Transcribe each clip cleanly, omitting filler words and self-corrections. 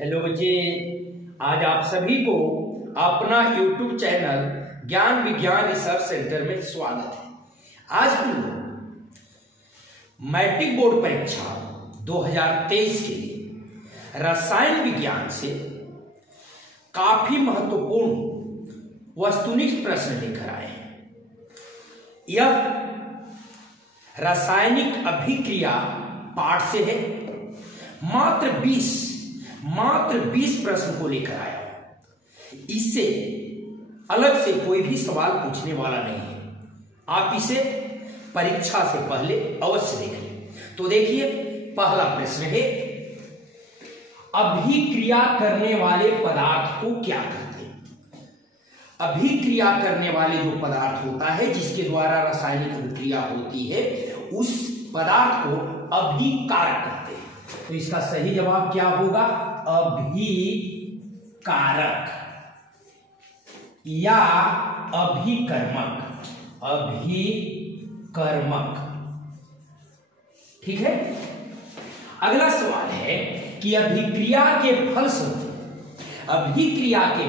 Hello बच्चे, आज आप सभी को अपना YouTube चैनल ज्ञान विज्ञान रिसर्च सेंटर में स्वागत है। आज हम लोग मैट्रिक बोर्ड परीक्षा 2023 के लिए रसायन विज्ञान से काफी महत्वपूर्ण वस्तुनिष्ठ प्रश्न लेकर आए हैं। यह रासायनिक अभिक्रिया पाठ से है। मात्र 20 प्रश्न को लेकर आया। इससे अलग से कोई भी सवाल पूछने वाला नहीं है। आप इसे परीक्षा से पहले अवश्य देख लें। तो देखिए, पहला प्रश्न है, अभिक्रिया करने वाले पदार्थ को क्या कहते हैं? अभिक्रिया करने वाले जो पदार्थ होता है जिसके द्वारा रासायनिक अभिक्रिया होती है, उस पदार्थ को अभिकारक कहते हैं। तो इसका सही जवाब क्या होगा? अभिकारक या अभिकर्मक। ठीक है। अगला सवाल है कि अभिक्रिया के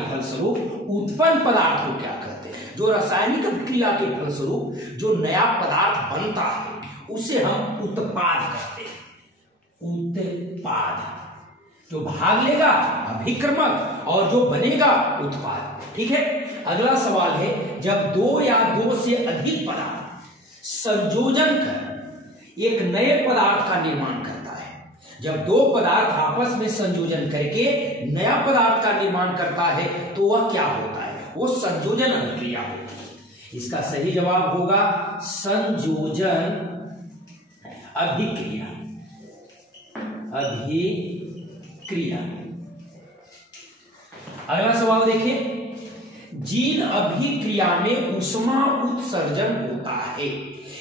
फलस्वरूप उत्पन्न पदार्थ को क्या कहते हैं? जो रासायनिक अभिक्रिया के फलस्वरूप जो नया पदार्थ बनता है उसे हम उत्पाद कहते हैं। उत्पाद, जो भाग लेगा अभिक्रमक और जो बनेगा उत्पाद। ठीक है। अगला सवाल है, जब दो या दो से अधिक पदार्थ संयोजन कर एक नए पदार्थ का निर्माण करता है, जब दो पदार्थ आपस में संयोजन करके नया पदार्थ का निर्माण करता है तो वह क्या होता है? वो संयोजन अभिक्रिया होती है। इसका सही जवाब होगा संयोजन अभिक्रिया। अगला सवाल देखिए, जिन अभिक्रिया में ऊष्मा उत्सर्जन होता है,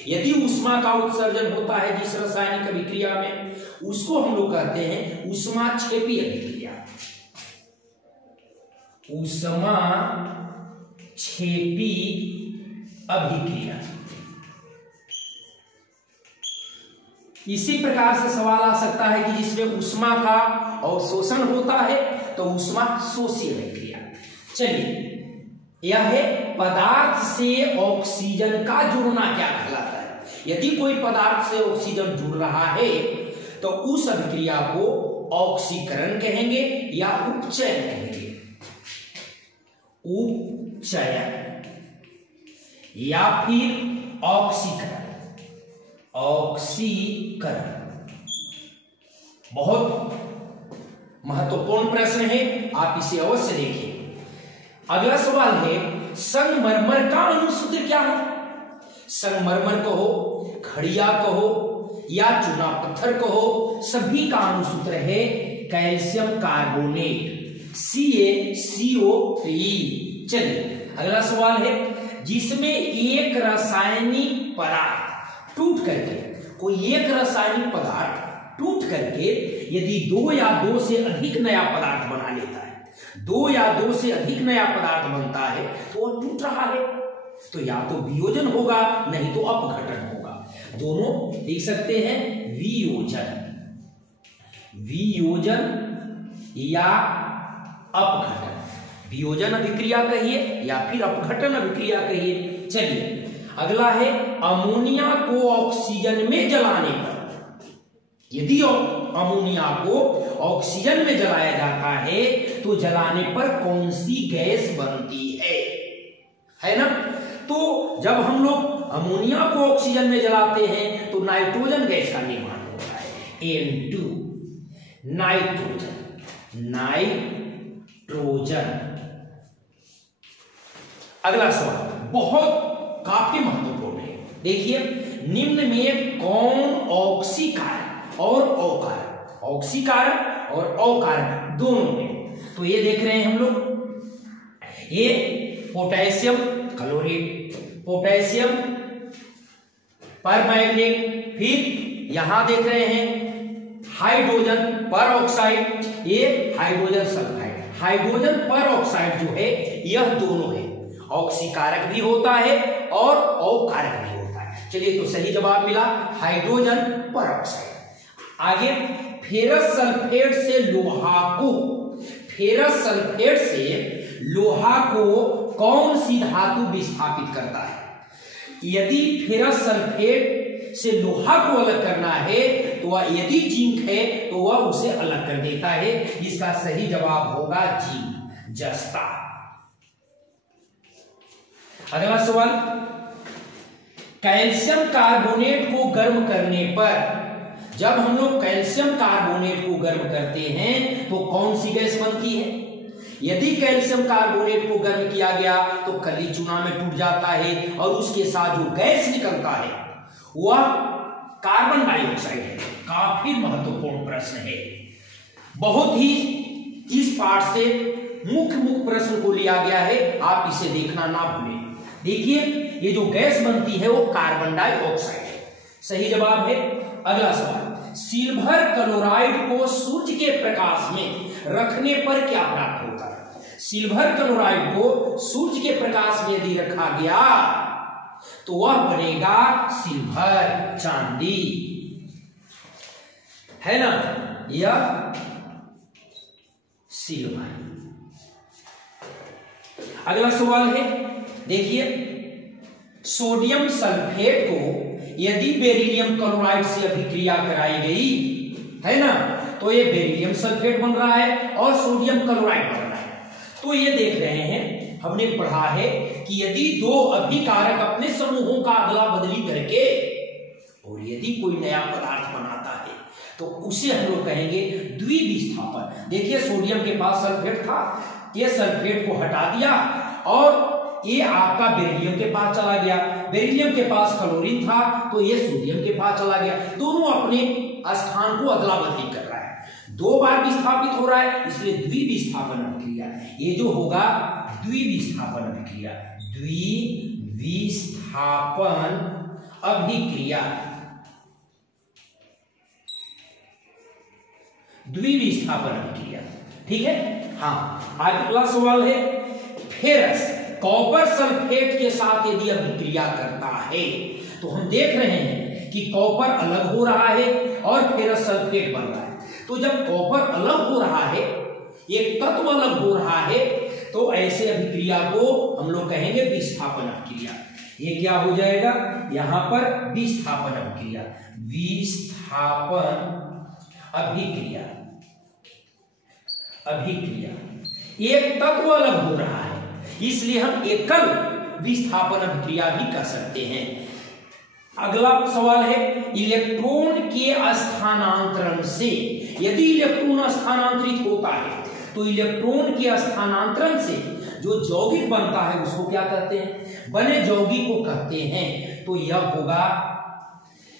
यदि ऊष्मा का उत्सर्जन होता है जिस रासायनिक अभिक्रिया में, उसको हम लोग कहते हैं ऊष्माक्षेपी अभिक्रिया। ऊष्माक्षेपी अभिक्रिया। इसी प्रकार से सवाल आ सकता है कि जिसमें ऊष्मा का अवशोषण होता है तो ऊष्मा शोषी अभिक्रिया। चलिए, यह है पदार्थ से ऑक्सीजन का जुड़ना क्या कहलाता है? यदि कोई पदार्थ से ऑक्सीजन जुड़ रहा है तो उस अभिक्रिया को ऑक्सीकरण कहेंगे या उपचयन कहेंगे। उपचयन या फिर ऑक्सीकरण। बहुत महत्वपूर्ण प्रश्न है, आप इसे अवश्य देखिए। अगला सवाल है, संगमरमर का अणुसूत्र क्या है? संगमरमर कहो, खड़िया कहो या चूना पत्थर कहो, सभी का अणुसूत्र है कैल्शियम कार्बोनेट, CaCO3। चलिए, अगला सवाल है, जिसमें एक रासायनिक पदार्थ टूट करके, कोई एक रासायनिक पदार्थ टूट करके यदि दो या दो से अधिक नया पदार्थ बना लेता है, दो या दो से अधिक नया पदार्थ बनता है तो वह टूट रहा है, तो या तो वियोजन होगा नहीं तो अपघटन होगा। दोनों लिख सकते हैं, वियोजन या अपघटन। वियोजन अभिक्रिया कहिए या फिर अपघटन अभिक्रिया कहिए। चलिए, अगला है, अमोनिया को ऑक्सीजन में जलाने पर, यदि अमोनिया को ऑक्सीजन में जलाया जाता है तो जलाने पर कौन सी गैस बनती है ना? तो जब हम लोग अमोनिया को ऑक्सीजन में जलाते हैं तो नाइट्रोजन गैस का निर्माण होता है, N2, नाइट्रोजन। अगला सवाल बहुत काफी महत्वपूर्ण है। देखिए, निम्न में कौन ऑक्सीकारक और अकारक, ऑक्सीकारक और अकारक दोनों में? तो ये देख रहे हैं हम लोग, ये पोटेशियम क्लोराइड, पोटेशियम परमैंगनेट, फिर यहां देख रहे हैं हाइड्रोजन पर ऑक्साइड, ये हाइड्रोजन सल्फाइड। हाइड्रोजन पर ऑक्साइड जो है यह दोनों है, ऑक्सीकारक भी होता है और अकारक भी होता है। चलिए, तो सही जवाब मिला हाइड्रोजन पर ऑक्साइड। आगे, फेरस सल्फेट से लोहा को फेरस सल्फेट से लोहा को कौन सी धातु विस्थापित करता है? यदि फेरस सल्फेट से लोहा को अलग करना है तो वह, यदि जिंक है तो वह उसे अलग कर देता है। इसका सही जवाब होगा जिंक, जस्ता। अगला सवाल, कैल्शियम कार्बोनेट को गर्म करने पर, जब हम लोग कैल्शियम कार्बोनेट को गर्म करते हैं तो कौन सी गैस बनती है? यदि कैल्शियम कार्बोनेट को गर्म किया गया तो कली चूना में टूट जाता है और उसके साथ जो गैस निकलता है वह कार्बन डाइऑक्साइड है। काफी महत्वपूर्ण प्रश्न है, बहुत ही इस पाठ से मुख्य प्रश्न को लिया गया है, आप इसे देखना ना भूलें। देखिए, ये जो गैस बनती है वो कार्बन डाइऑक्साइड है। सही जवाब है। अगला सवाल, सिल्वर क्लोराइड को सूर्य के प्रकाश में रखने पर क्या प्राप्त होता है? सिल्वर क्लोराइड को सूर्य के प्रकाश में यदि रखा गया तो वह बनेगा सिल्वर, चांदी, है ना, या सिल्वर। अगला सवाल है, देखिए, सोडियम सल्फेट को यदि बेरिलियम क्लोराइड से अभिक्रिया कराई गई, है ना, तो ये बेरिलियम सल्फेट बन रहा है और सोडियम क्लोराइड बन रहा है। तो ये देख रहे हैं, हमने पढ़ा है कि यदि दो अभिकारक अपने समूहों का अदला बदली करके और यदि कोई नया पदार्थ बनाता है तो उसे हम लोग कहेंगे द्विविस्थापन। देखिए, सोडियम के पास सल्फेट था, ये सल्फेट को हटा दिया और ये आपका बेरिलियम के पास चला गया। बेरिलियम के पास क्लोरीन था तो ये सोडियम के पास चला गया। दोनों अपने स्थान को अदला बदली कर रहा है, दो बार विस्थापित हो रहा है, इसलिए द्विविस्थापन अभिक्रिया। ये जो होगा द्विविस्थापन अभिक्रिया, द्विविस्थापन अभिक्रिया, द्विविस्थापन अभिक्रिया। ठीक है। हाँ, अगला सवाल है, फेरस कॉपर सल्फेट के साथ यदि अभिक्रिया करता है तो हम देख रहे हैं कि कॉपर अलग हो रहा है और फेरस सल्फेट बन रहा है। तो जब कॉपर अलग हो रहा है, एक तत्व अलग हो रहा है, तो ऐसे अभिक्रिया को हम लोग कहेंगे विस्थापन अभिक्रिया। ये क्या हो जाएगा यहां पर? विस्थापन अभिक्रिया, विस्थापन अभिक्रिया। अभिक्रिया, एक तत्व अलग हो रहा है इसलिए हम एकल विस्थापन अभिक्रिया भी कर सकते हैं। अगला सवाल है, इलेक्ट्रॉन के स्थानांतरण से, यदि इलेक्ट्रॉन स्थानांतरित होता है तो इलेक्ट्रॉन के स्थानांतरण से जो यौगिक बनता है उसको क्या कहते हैं? बने यौगिक को कहते हैं। तो यह होगा,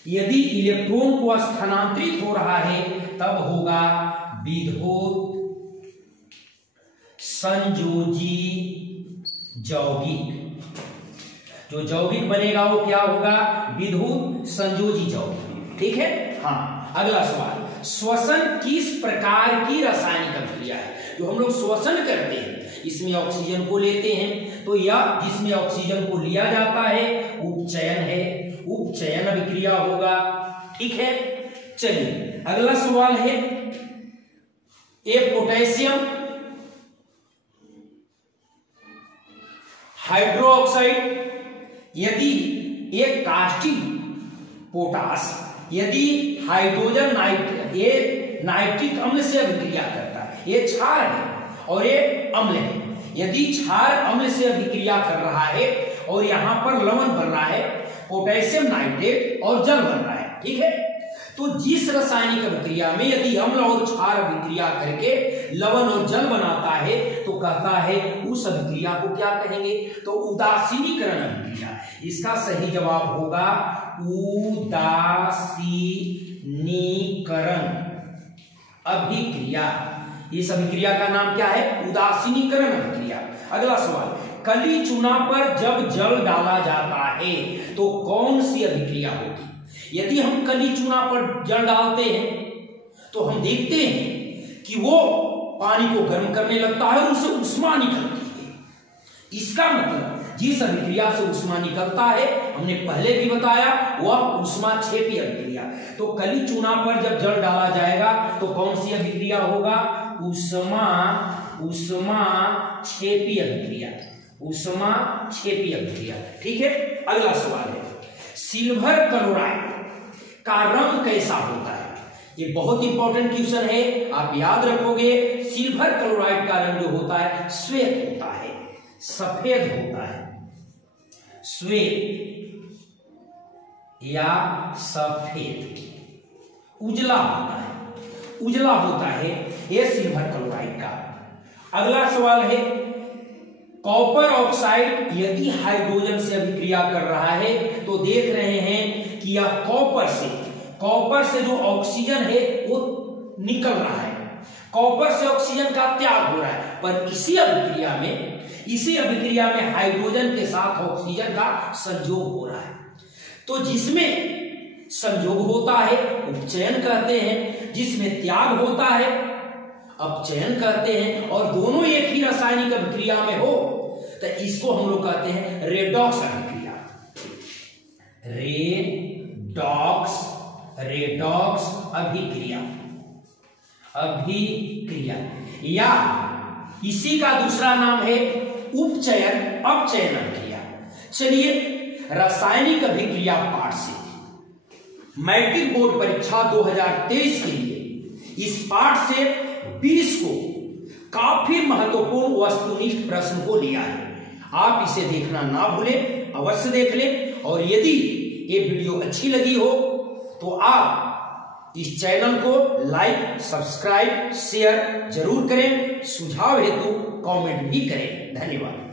यदि इलेक्ट्रॉन को स्थानांतरित हो रहा है तब होगा विद्युत संयोजी यौगिक। जो यौगिक बनेगा वो क्या होगा? विद्युत संयोजी यौगिक। ठीक है। हाँ, अगला सवाल, श्वसन किस प्रकार की रासायनिक अभिक्रिया है? जो हम लोग श्वसन करते हैं, इसमें ऑक्सीजन को लेते हैं, तो यह जिसमें ऑक्सीजन को लिया जाता है उपचयन है, उपचयन अभिक्रिया होगा। ठीक है। चलिए, अगला सवाल है, एक पोटेशियम हाइड्रोक्साइड यदि एक कास्टिक पोटास यदि हाइड्रोजन नाइट्रिक अम्ल से अभिक्रिया करता है, ये क्षार है और ये अम्ल है, यदि क्षार अम्ल से अभिक्रिया कर रहा है और यहां पर लवण बन रहा है, पोटेशियम नाइट्रेट और जल बन रहा है, ठीक है, तो जिस रासायनिक अभिक्रिया में यदि अम्ल और क्षार अभिक्रिया करके लवण और जल बनाता है तो कहता है उस अभिक्रिया को क्या कहेंगे? तो उदासीनीकरण अभिक्रिया। इसका सही जवाब होगा उदासीनीकरण अभिक्रिया। इस अभिक्रिया का नाम क्या है? उदासीनीकरण अभिक्रिया। अगला सवाल, कली चूना पर जब जल डाला जाता है तो कौन सी अभिक्रिया होगी? यदि हम कली चूना पर जल डालते हैं तो हम देखते हैं कि वो पानी को गर्म करने लगता है और उससे उष्मा निकलती है। इसका मतलब जिस अभिक्रिया से उष्मा निकलता है, हमने पहले भी बताया, वह उष्माक्षेपी अभिक्रिया। तो कली चूना पर जब जल डाला जाएगा तो कौन सी अभिक्रिया होगा? उष्मा ऊष्माक्षेपी अभिक्रिया, ऊष्माक्षेपी अभिक्रिया। ठीक है, अगला सवाल है सिल्वर क्लोराइड का रंग कैसा होता है? ये बहुत इंपॉर्टेंट क्वेश्चन है, आप याद रखोगे। सिल्वर क्लोराइड का रंग जो होता है श्वेत होता है, सफेद होता है, श्वेत या सफेद, उजला होता है, उजला होता है ये सिल्वर क्लोराइड का। अगला सवाल है कॉपर ऑक्साइड यदि हाइड्रोजन से अभिक्रिया कर रहा है तो देख रहे हैं कि यह कॉपर से जो ऑक्सीजन है वो निकल रहा है, कॉपर से ऑक्सीजन का त्याग हो रहा है, पर इसी अभिक्रिया में हाइड्रोजन के साथ ऑक्सीजन का संयोग हो रहा है। तो जिसमें संयोग होता है उपचयन कहते हैं, जिसमें त्याग होता है अपचयन कहते हैं, और दोनों एक ही रासायनिक अभिक्रिया में हो तो इसको हम लोग कहते हैं रेडॉक्स अभिक्रिया। रेडॉक्स अभिक्रिया या इसी का दूसरा नाम है उपचयन अपचयन अभिक्रिया। चलिए रासायनिक अभिक्रिया पाठ से मैट्रिक बोर्ड परीक्षा 2023 के लिए इस पाठ से 20 को काफी महत्वपूर्ण वस्तुनिष्ठ प्रश्न को लिया है। आप इसे देखना ना भूलें, अवश्य देख लें। और यदि ये वीडियो अच्छी लगी हो तो आप इस चैनल को लाइक, सब्सक्राइब, शेयर जरूर करें। सुझाव हेतु कमेंट भी करें। धन्यवाद।